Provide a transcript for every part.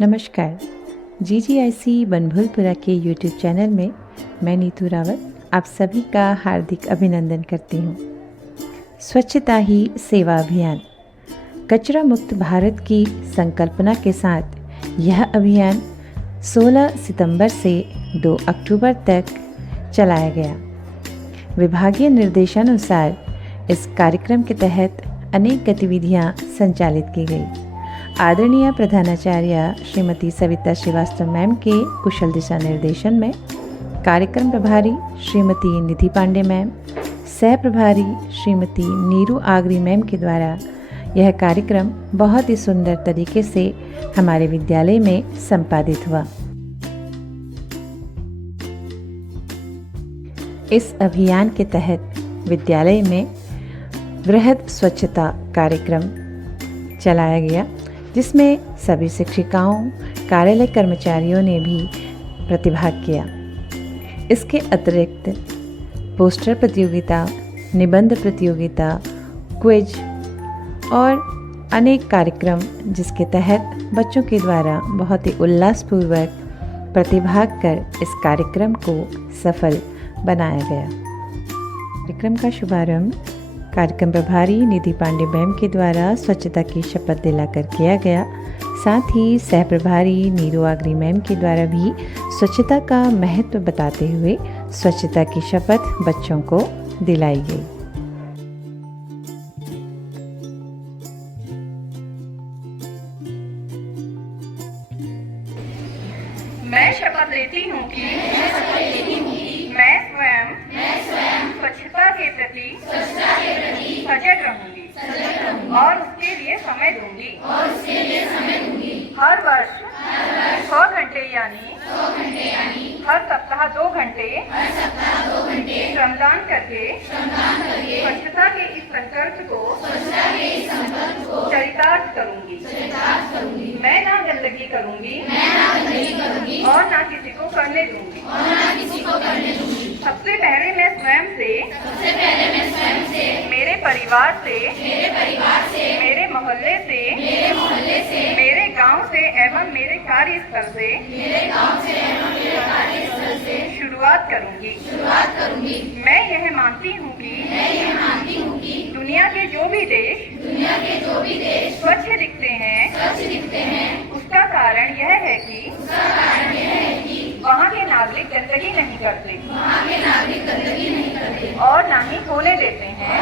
नमस्कार। GGIC बनभूलपुरा के YouTube channel में मैं नीतू रावत आप सभी का हार्दिक अभिनंदन करती हूँ। स्वच्छता ही सेवा अभियान कचरा मुक्त भारत की संकल्पना के साथ यह अभियान 16 सितंबर से 2 अक्टूबर तक चलाया गया। विभागीय निर्देशानुसार इस कार्यक्रम के तहत अनेक गतिविधियां संचालित की गई। आदरणीय प्रधानाचार्य श्रीमती सविता श्रीवास्तव मैम के कुशल दिशा निर्देशन में कार्यक्रम प्रभारी श्रीमती निधि पांडे मैम, सह प्रभारी श्रीमती नीरू आगरी मैम के द्वारा यह कार्यक्रम बहुत ही सुंदर तरीके से हमारे विद्यालय में संपादित हुआ। इस अभियान के तहत विद्यालय में वृहद स्वच्छता कार्यक्रम चलाया गया, जिसमें सभी शिक्षिकाओं, कार्यालय कर्मचारियों ने भी प्रतिभाग किया। इसके अतिरिक्त पोस्टर प्रतियोगिता, निबंध प्रतियोगिता, क्विज और अनेक कार्यक्रम जिसके तहत बच्चों के द्वारा बहुत ही उल्लासपूर्वक प्रतिभाग कर इस कार्यक्रम को सफल बनाया गया। कार्यक्रम का शुभारंभ कार्यक्रम प्रभारी निधि पांडे मैम के द्वारा स्वच्छता की शपथ दिलाकर किया गया। साथ ही सह प्रभारी नीरू आगरी मैम के द्वारा भी स्वच्छता का महत्व बताते हुए स्वच्छता की शपथ बच्चों को दिलाई गई। मैं शपथ लेती हूँ कि मैं स्वयं स्वच्छता के प्रति सजग रहूंगी और उसके लिए समय दूंगी। हर वर्ष 100 घंटे यानी हर सप्ताह 2 घंटे श्रमदान करके स्वच्छता के इस संकल्प को चरितार्थ करूंगी। मैं ना गंदगी करूंगी और ना किसी को करने दूंगी। सबसे पहले मैं स्वयं से, मेरे परिवार से, मेरे मोहल्ले से, मेरे गांव से एवं मेरे कार्यस्थल से शुरुआत करूंगी। मैं यह मानती हूँ कि दुनिया के जो भी देश स्वच्छ दिखते हैं उसका कारण यह है कि वहाँ के नागरिक गंदगी नहीं करते और ना ही होने देते हैं।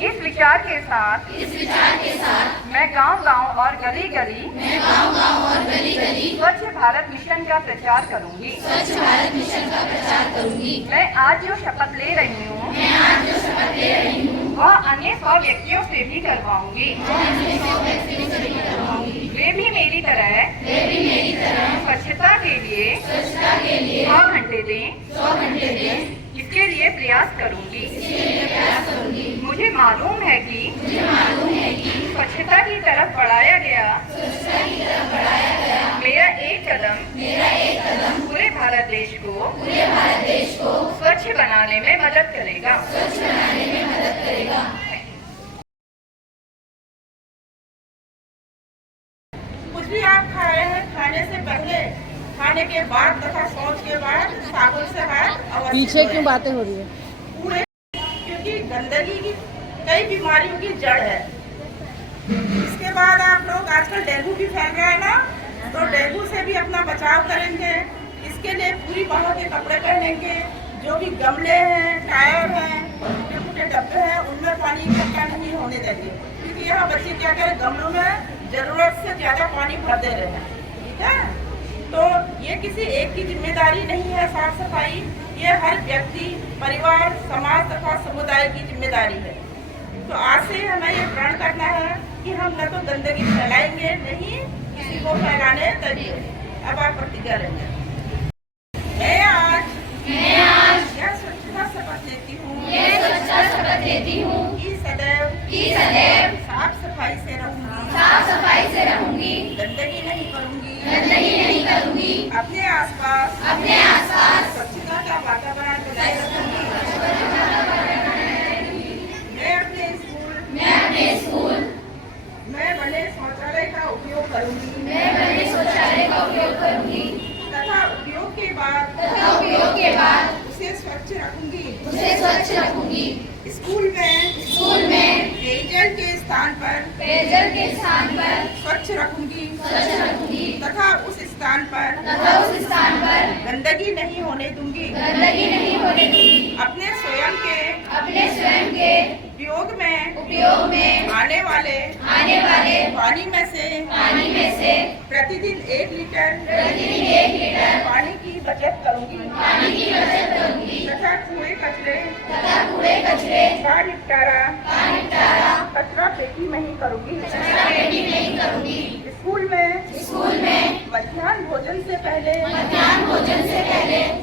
इस विचार के साथ मैं गांव-गांव और गली-गली स्वच्छ भारत मिशन का प्रचार करूंगी। मैं आज जो शपथ ले रही हूँ वह अन्य 100 व्यक्तियों से भी करवाऊंगी। वे भी मेरी तरह स्वच्छता के लिए 100 घंटे दें, इसके लिए प्रयास करूंगी। मुझे मालूम है कि स्वच्छता की तरफ बढ़ाया गया मेरा एक कदम पूरे भारत देश को स्वच्छ बनाने में मदद करेगा। कुछ भी आप खा रहे हैं, खाने से पहले, खाने के बाद तथा शौच के बाद साबुन से हाथ अवश्य पीछे क्यों बातें हो रही है? पूरे, क्योंकि गंदगी की कई बीमारियों की जड़ है। इसके बाद आप लोग आजकल डेंगू भी फैल रहा है ना, तो डेंगू से भी अपना बचाव करेंगे। इसके लिए पूरी बाहों के कपड़े पहनेंगे। जो भी गमले हैं, टायर हैं, टूटे फूटे डब्बे हैं, उनमें पानी इकट्ठा नहीं होने देंगे, क्योंकि यहाँ बच्चे क्या करें, गमलों में जरूरत से ज्यादा पानी भर दे रहे हैं। ठीक है, तो ये किसी एक की जिम्मेदारी नहीं है साफ सफाई, ये हर व्यक्ति, परिवार, समाज तथा समुदाय की जिम्मेदारी है। तो आज से हमें ये प्रण करना है कि हम न तो गंदगी फैलाएंगे, नहीं किसी को फैलाने देंगे। अब आप प्रतिज्ञा लेंगे। मैं आज यह स्वच्छता शपथ लेती हूँ कि सदैव साफ सफाई से रहूंगी, गंदगी नहीं करूंगी, अपने आसपास स्वच्छता का वातावरण बनाए रखूंगी। मैं अपने स्कूल में बने शौचालय का उपयोग उपयोग करूंगी तथा उपयोग के बाद उसे स्वच्छ रखूंगी। स्कूल में पेयजल के स्थान पर स्वच्छ रखूंगी तथा उस स्थान पर गंदगी नहीं होने दूंगी। अपने स्वयं के उपयोग में आने वाले पानी में से प्रतिदिन 1 लीटर पानी की बचत करूंगी तथा कूड़े कचरे का निपटारा कचरा पेटी में ही करूंगी। स्कूल में मध्याह्न भोजन से पहले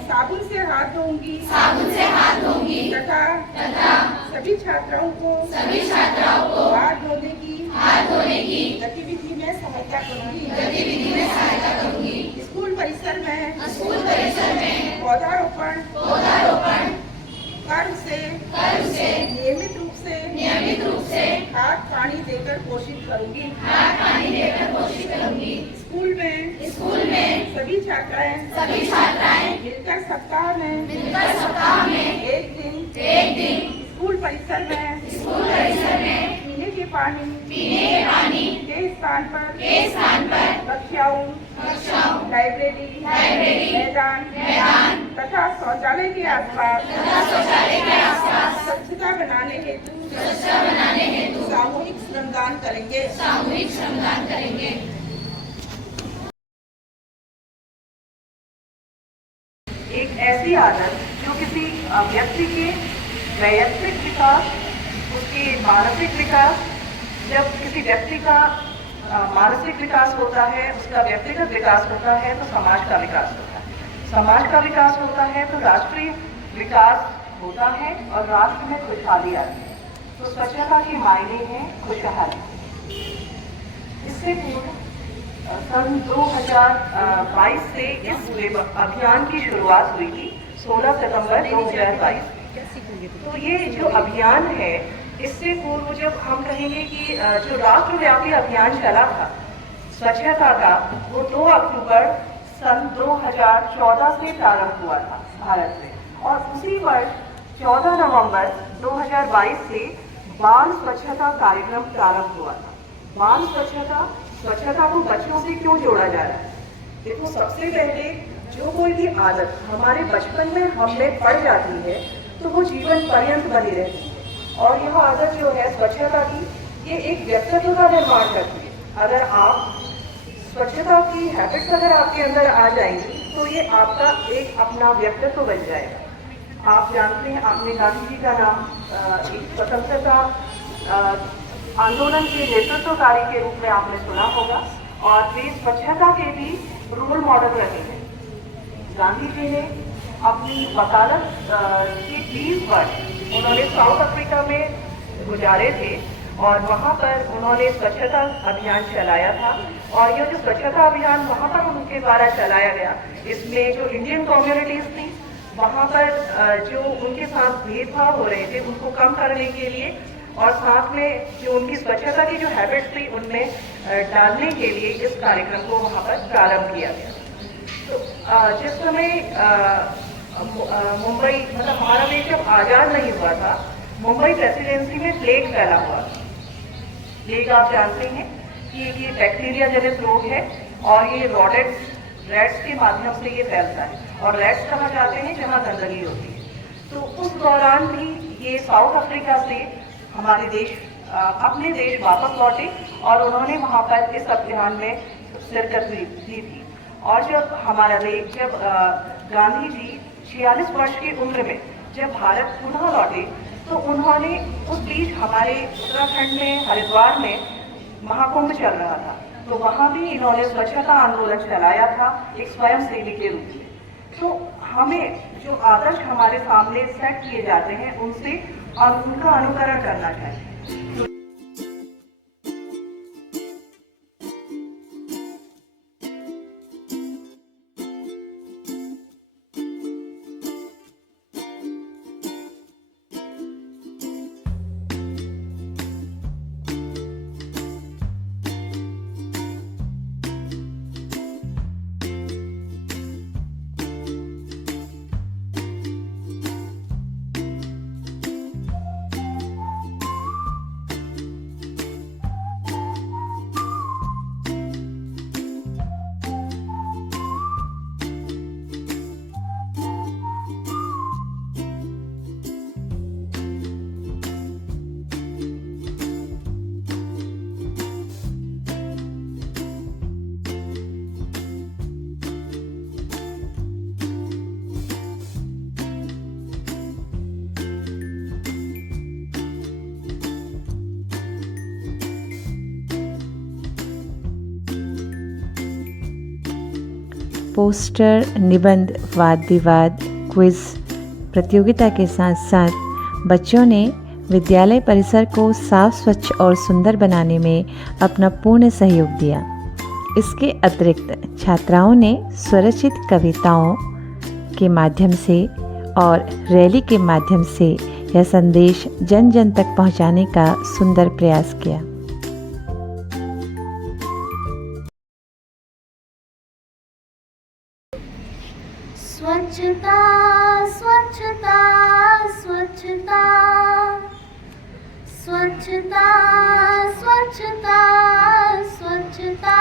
साबुन से हाथ धोऊंगी तथा सभी छात्राओं को हाथ धोने की गतिविधि में सहायता करूंगी। स्कूल परिसर में पौधारोपण कर उसे नियमित रूप से खाद पानी देकर पोषित करूंगी। स्कूल में सभी छात्राएं मिलकर सप्ताह में एक दिन स्कूल परिसर में पीने के पानी के स्थान पर कक्षाओं लाइब्रेरी मैदान तथा शौचालय के आसपास स्वच्छता बनाने हेतु सामूहिक श्रमदान करेंगे। एक ऐसी आदत जो किसी व्यक्ति के वैयक्तिक विकास, उसके मानसिक विकास, जब किसी व्यक्ति का मानसिक विकास होता है, उसका व्यक्तिगत विकास होता है तो समाज का विकास होता है। समाज का विकास होता है तो राष्ट्रीय विकास होता है और राष्ट्र में खुशहाली आती है। तो स्वच्छता के मायने हैं खुशहाली। इससे पूर्व सन 2022 से इस अभियान की शुरुआत हुई थी 16 सितंबर 2022। तो ये जो अभियान है, इससे पूर्व जब हम कहेंगे कि जो राष्ट्रव्यापी अभियान चला था स्वच्छता का, वो 2 अक्टूबर सन 2014 से प्रारंभ हुआ था भारत में, और उसी वर्ष 14 नवंबर 2022 से बाल स्वच्छता कार्यक्रम प्रारंभ हुआ था। बाल स्वच्छता को बच्चों से क्यों जोड़ा जा रहा है? देखो, सबसे पहले जो कोई भी आदत हमारे बचपन में हमें पड़ जाती है तो वो जीवन पर्यंत बनी रहती है। और यह आदत जो है स्वच्छता की, ये एक व्यक्तित्व का निर्माण करती है। अगर आप स्वच्छता की हैबिट्स अगर आपके अंदर आ जाएंगी तो ये आपका एक अपना व्यक्तित्व बन जाएगा। आप जानते हैं, आपने गांधी जी का नाम एक स्वतंत्रता आंदोलन के नेतृत्वकारी के रूप में आपने सुना होगा, और वे स्वच्छता के भी रोल मॉडल रहे हैं। गांधी जी ने अपनी वकालत के 20 वर्ष उन्होंने साउथ अफ्रीका में गुजारे थे, और वहाँ पर उन्होंने स्वच्छता अभियान चलाया था। और यह जो स्वच्छता अभियान वहाँ पर उनके द्वारा चलाया गया, इसमें जो इंडियन कम्युनिटीज थी वहाँ पर जो उनके साथ भेदभाव हो रहे थे उनको कम करने के लिए, और साथ में जो उनकी स्वच्छता की जो हैबिट्स थी उनमें डालने के लिए इस कार्यक्रम को वहाँ पर प्रारंभ किया गया। तो जिस समय मुंबई, मतलब हमारा देश जब आज़ाद नहीं हुआ था, मुंबई प्रेसिडेंसी में प्लेग फैला हुआ। प्लेग आप जानते हैं कि ये बैक्टीरिया जनित रोग है, और ये रैट्स के माध्यम से ये फैलता है, और रैट्स कहाँ जाते हैं जहाँ गंदगी होती है। तो उस दौरान भी ये साउथ अफ्रीका से हमारे देश अपने देश वापस लौटे, और उन्होंने वहाँ पर इस अभियान में शिरकत ली थी। और जब हमारा देश, जब गांधी जी 46 वर्ष की उम्र में जब भारत पुनः लौटे, तो उन्होंने उस बीच हमारे उत्तराखंड में हरिद्वार में महाकुंभ चल रहा था, तो वहाँ भी इन्होंने स्वच्छता आंदोलन चलाया था एक स्वयंसेवी के रूप में। तो हमें जो आदर्श हमारे सामने सेट किए जाते हैं उनसे उनका अनुकरण करना चाहिए। पोस्टर, निबंध, वाद विवाद, क्विज प्रतियोगिता के साथ साथ बच्चों ने विद्यालय परिसर को साफ, स्वच्छ और सुंदर बनाने में अपना पूर्ण सहयोग दिया। इसके अतिरिक्त छात्राओं ने स्वरचित कविताओं के माध्यम से और रैली के माध्यम से यह संदेश जन जन तक पहुंचाने का सुंदर प्रयास किया। स्वच्छता स्वच्छता स्वच्छता स्वच्छता स्वच्छता स्वच्छता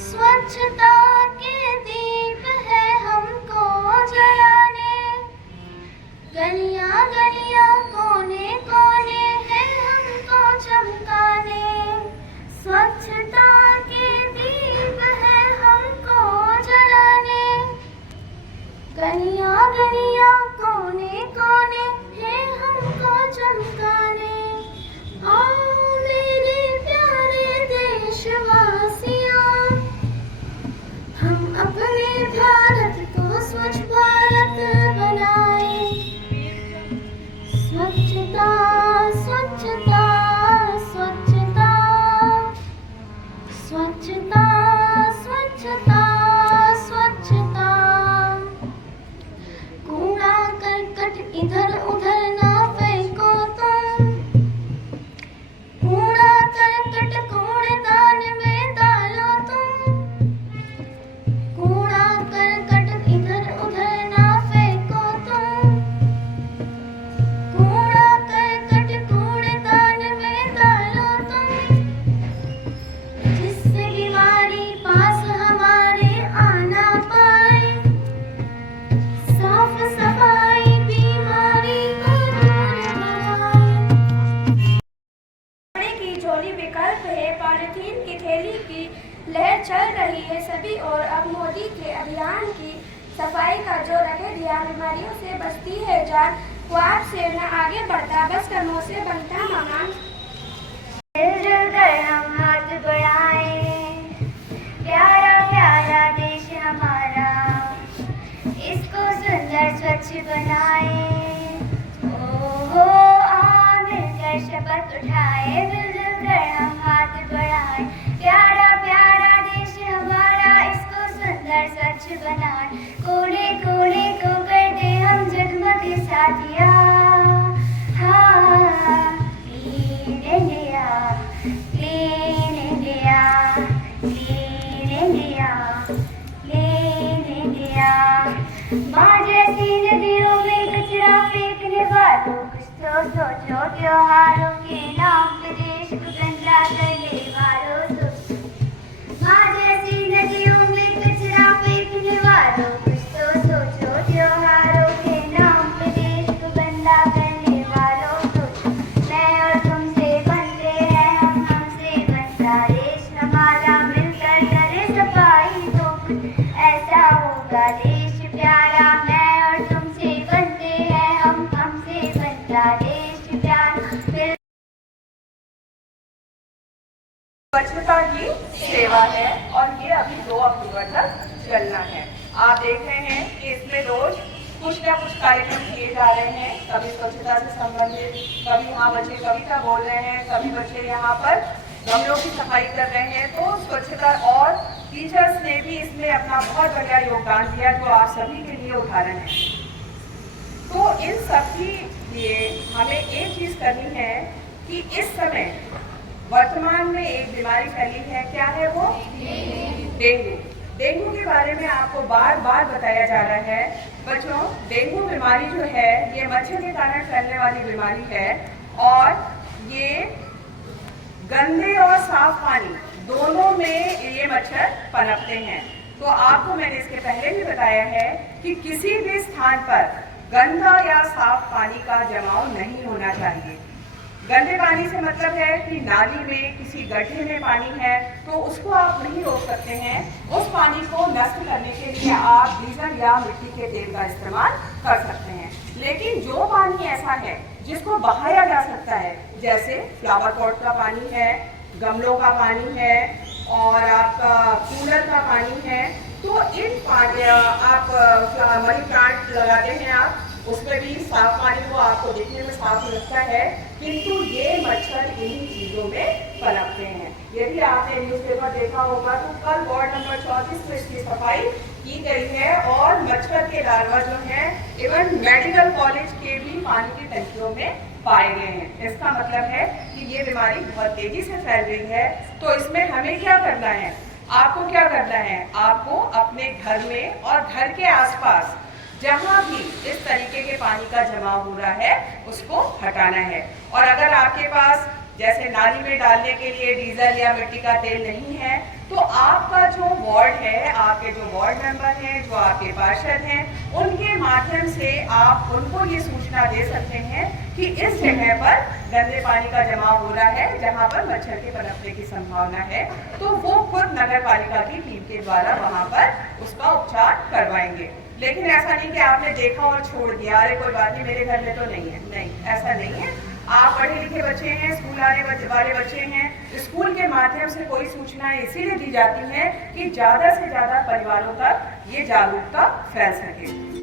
स्वच्छता के दीप है हमको जलाने, गलियां गलियां कोने कोने है हमको चमकाने। स्वच्छता के दीप है हमको जलाने, गलियां गलियां कोने कोने है हमको चमकाने। आओ मेरे प्यारे देशवासियों, हम अपने भारत को स्वच्छ भारत बनाएं। स्वच्छता स्वच्छता स्वच्छता स्वच्छता स्वच्छता स्वच्छता। कूड़ा करकट इधर उधर ना फेंको तुम, कूड़ा करकट कूड़ेदान में डालो तुम। कूड़ा करकट इधर उधर ना फेंको तुम, कूड़ा करकट कूड़ेदान में डालो तुम। जिससे बीमारी पास हमारे आना पाए, साफ सफाई बीमारी को दूर बनाए। कपड़े की झोली विकल्प है, पॉलीथीन की थैली की लहर चल रही है सभी और। अब मोदी के अभियान की सफाई का जो रखे ध्यान, बीमारियों से बचती है जान। ख्वाब से न आगे बढ़ता, बस कर्मों से बनता महान। मिलजुल कर हम हाथ बढ़ाएं, प्यारा प्यारा देश हमारा, इसको सुंदर स्वच्छ बनाएं। ओ आ मिलकर शपथ उठाए, मिलजुल कर हम हाथ बढ़ाएं, प्यारा प्यारा देश हमारा, इसको सुंदर स्वच्छ बनाएं। कोने कोने को कर दे हम जगमग साथिया, हाँ clean India, clean India, clean India, clean India. माँ जैसी नदियों में कचरा फेंकने वालों, कुछ तो सोचो, त्योहारों के नाम पे देश को गंदा करने वालों सोचो। माँ जैसी नदियों में कचरा फेंकने वालों, कुछ तो सोचो, त्योहारों के नाम पे देश को गंदा करने वालों सोचो। मैं और तुमसे बनते हैं हम, हमसे बनता देश हमारा, मिलकर करें सफाई तो कुछ ऐसा होगा देश प्यारा। मैं और तुमसे बनते हैं हम, हमसे बनता देश प्यारा। स्वच्छता ही सेवा है और ये अभी 2 अक्टूबर तक चलना है। आप देख रहे हैं कि इसमें रोज कुछ ना कुछ कार्यक्रम किए जा रहे हैं, कभी स्वच्छता से संबंधित, कभी यहाँ बच्चे कविता बोल रहे हैं, कभी बच्चे यहाँ पर गमलों की सफाई कर रहे हैं। तो स्वच्छता और टीचर्स ने भी इसमें अपना बहुत बढ़िया योगदान दिया, जो आप सभी के लिए उदाहरण है। तो इन सब के लिए हमें एक चीज करनी है कि इस समय वर्तमान में एक बीमारी फैली है। क्या है वो? डेंगू। डेंगू के बारे में आपको बार बार बताया जा रहा है। बच्चों, डेंगू बीमारी जो है ये मच्छर के कारण फैलने वाली बीमारी है और ये गंदे और साफ पानी दोनों में ये मच्छर पनपते हैं। तो आपको मैंने इसके पहले भी बताया है कि किसी भी स्थान पर गंदा या साफ पानी का जमाव नहीं होना चाहिए। गंदे पानी से मतलब है कि नाली में किसी गड्ढे में पानी है तो उसको आप नहीं रोक सकते हैं। उस पानी को नष्ट करने के लिए आप डीजल या मिट्टी के तेल का इस्तेमाल कर सकते हैं। लेकिन जो पानी ऐसा है जिसको बहाया जा सकता है, जैसे फ्लावर पॉट का पानी है, गमलों का पानी है और आपका कूलर का पानी है, तो इन पानी आप मनी प्लांट लगाते हैं आप, उसमें भी साफ पानी वो आपको देखने में साफ लगता है, किंतु ये मच्छर इन्हीं चीजों में पनपते हैं। यदि आपने न्यूज़पेपर देखा होगा तो कल वार्ड नंबर 34 में इसकी सफाई की गई है और मच्छर के लार्वा जो हैं इवन मेडिकल कॉलेज के भी पानी की टंकियों में पाए गए हैं। इसका मतलब है कि ये बीमारी बहुत तेजी से फैल रही है। तो इसमें हमें क्या करना है, आपको क्या करना है, आपको अपने घर में और घर के आसपास जहाँ भी इस तरीके के पानी का जमाव हो रहा है उसको हटाना है। और अगर आपके पास जैसे नाली में डालने के लिए डीजल या मिट्टी का तेल नहीं है, तो आपका जो वार्ड है, आपके जो वार्ड मेंबर हैं, जो आपके पार्षद हैं, उनके माध्यम से आप उनको ये सूचना दे सकते हैं कि इस जगह पर गंदे पानी का जमाव हो रहा है जहाँ पर मच्छर के पनपने की संभावना है, तो वो खुद नगर पालिका की टीम के द्वारा वहाँ पर उसका उपचार करवाएंगे। लेकिन ऐसा नहीं कि आपने देखा और छोड़ दिया, अरे कोई बात नहीं मेरे घर में तो नहीं है, नहीं, ऐसा नहीं है। आप पढ़े लिखे बच्चे हैं, स्कूल आने वाले बच्चे हैं, स्कूल के माध्यम से कोई सूचनाएं इसीलिए दी जाती हैं कि ज़्यादा से ज़्यादा परिवारों तक ये जागरूकता फैल सके।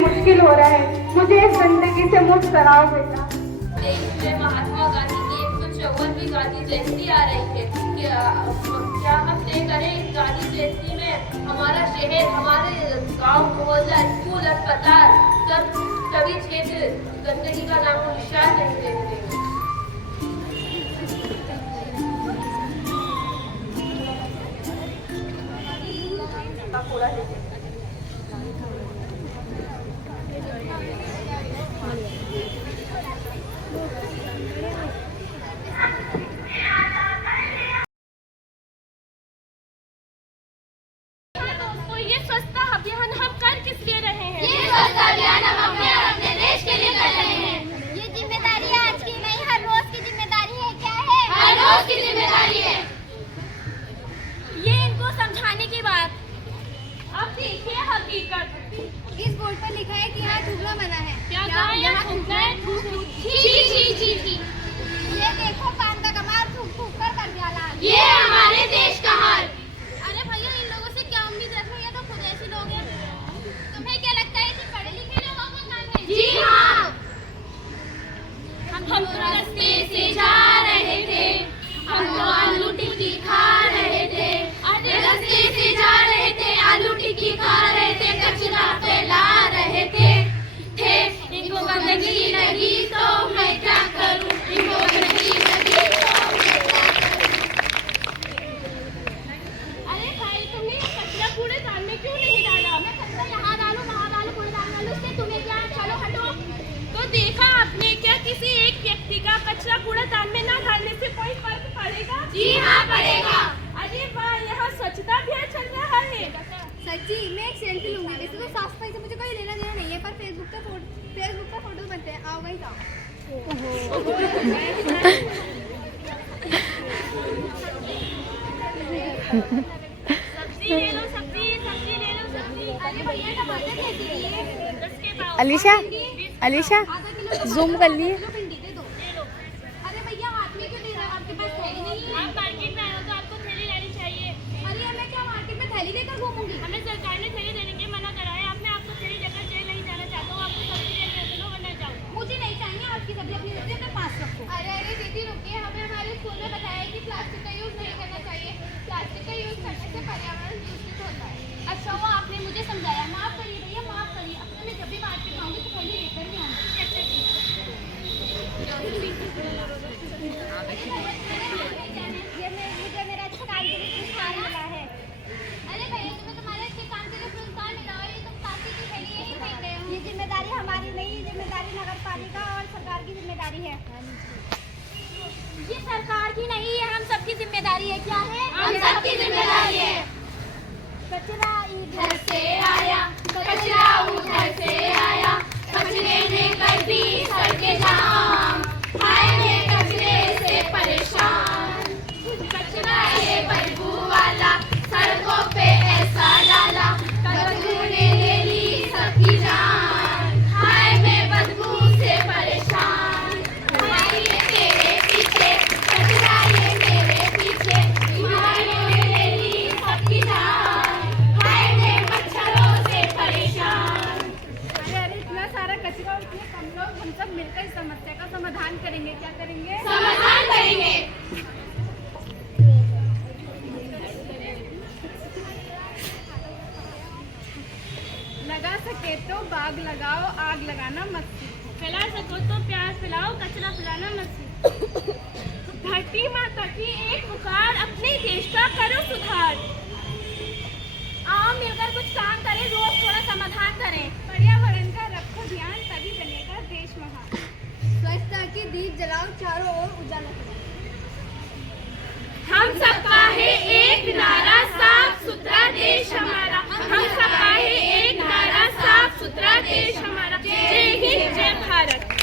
मुश्किल हो रहा है, मुझे इस जिंदगी से मुक्त कराओ बेटा। देश में महात्मा गांधी की 154वीं गांधी जयंती आ रही है। क्या हम तय करें गांधी जयंती में हमारा शहर, हमारे गांव, मोहल्ला, स्कूल, अस्पताल, सब सभी क्षेत्र गंदगी का नामो निशान नहीं देते। ये स्वच्छता अभियान हम कर किस लिए रहे हैं? ये स्वच्छता अभियान हम अपने और अपने देश के लिए कर रहे हैं। ये जिम्मेदारी आज की नहीं जी हाँ। हम तो रास्ते से जा रहे थे, हम तो आलू टिक्की खा रहे थे, रास्ते से जा रहे थे, आलू टिक्की खा रहे थे, कचरा फैला रहे थे। इनको गंदगी लगी तो मैं क्या करूं, इनको गंदगी लगी तो मैं क्या करूं। अरे भाई तुमने कचरा कूड़ेदान में क्यों नहीं डाला? मैं कचरा यहाँ डालूं वहाँ डालूं कूड़ेदान डालूं, उससे तुम्हें क्या? चलो हटो। तो देखा आपने क्या किसी एक व्यक्ति का कचरा कूड़ेदान में ना डालने से कोई फर्क पड़ेगा? जी हाँ पड़ेगा। अरे वाह, यहाँ स्वच्छता अभियान चल रहा है। सच्ची मैं एक सेल्फी लूंगी। वैसे तो साफ सफाई से मुझे कोई लेना देना नहीं है, पर फेसबुक पे फोटो बनते हैं। आओ भाई जाओ। सब्जी ले लो, सब्जी ले लो, सब्जी। अरे भैया टमाटर कैसे दिए? 10 के पाव। अलीशा जूम कर लिए। भिंडी दे दो। अरे भैया हाथ में क्यों दे रहे हो? आपके पास थैली नहीं है? आप मार्केट में आए हो तो आपको थैली लेनी चाहिए। अरे मैं क्या मार्केट में थैली लेकर घूमूंगी? हमें सरकार ने थैली देने के मना करा है। मैं आपको थैली देकर जेल नहीं जाना चाहता हूँ। आपको सब्जी लेने दे दो वरना जाओ। मुझे नहीं चाहिए आपकी सब्जी, अपनी सब्जी अपने पास रखो। अरे दीदी रुकिए, हमें हमारे स्कूल में बताया कि प्लास्टिक का यूज़ नहीं करना चाहिए। प्लास्टिक का यूज़ करने से पर्यावरण दूषित होता है। अच्छा वो आपने मुझे समझाया। माफ़ करिए भैया, माफ़ करिए। अब मैं जब भी मार्केट आऊँगी तो थैली लेकर ही आऊँगी। मुझे मेरा अच्छा काम के लिए पुरस्कार मिला है। अरे भैया तुम्हें तुम्हारे अच्छे काम के लिए पुरस्कार मिला और ये तुम प्लास्टिक की थैली यहीं फेंक रहे हो। ये जिम्मेदारी हमारी नहीं, ये जिम्मेदारी नगर पालिका और सरकार की जिम्मेदारी है। ये सरकार की नहीं है, हम सबकी जिम्मेदारी है। क्या है? हम सबकी जिम्मेदारी है। कचरा इधर से आया, कचरा उधर से आया, कचरे ने कर दी सड़कें जाम। हाय मैं कचरे से परेशान, कचरा ये बदबू वाला सड़कों पे ऐसा डाला, बदबू ने ले ली सबकी जान। हाय मैं बदबू से परेशान, हाय ये तेरे पीछे कचरा, ये मेरे पीछे, बीमारियों ने ले ली सबकी जान। हाय मैं मच्छरों से परेशान। अरे इतना सारा कचरा और इतने कम लोग, हम सब मिलकर इस समस्या का समाधान करेंगे। क्या करेंगे? समाधान करेंगे। लगा सके तो बाग लगाओ, आग लगाना मत सीखो। फैला सको तो प्यार फैलाओ, कचरा फैलाना मत सीखो। धरती माता की एक पुकार, अपने देश का करो सुधार। आओ मिलकर कुछ काम करें, रोज थोड़ा समाधान करें। पर्यावरण का रखो ध्यान, तभी बनेगा देश महान। स्वच्छता की दीप जलाओ, चारों ओर उजाला करो। हम सबका है एक नारा, साफ सुथरा देश हमारा। हम सबका है एक नारा, साफ सुथरा देश हमारा। जय हिंद, जय भारत।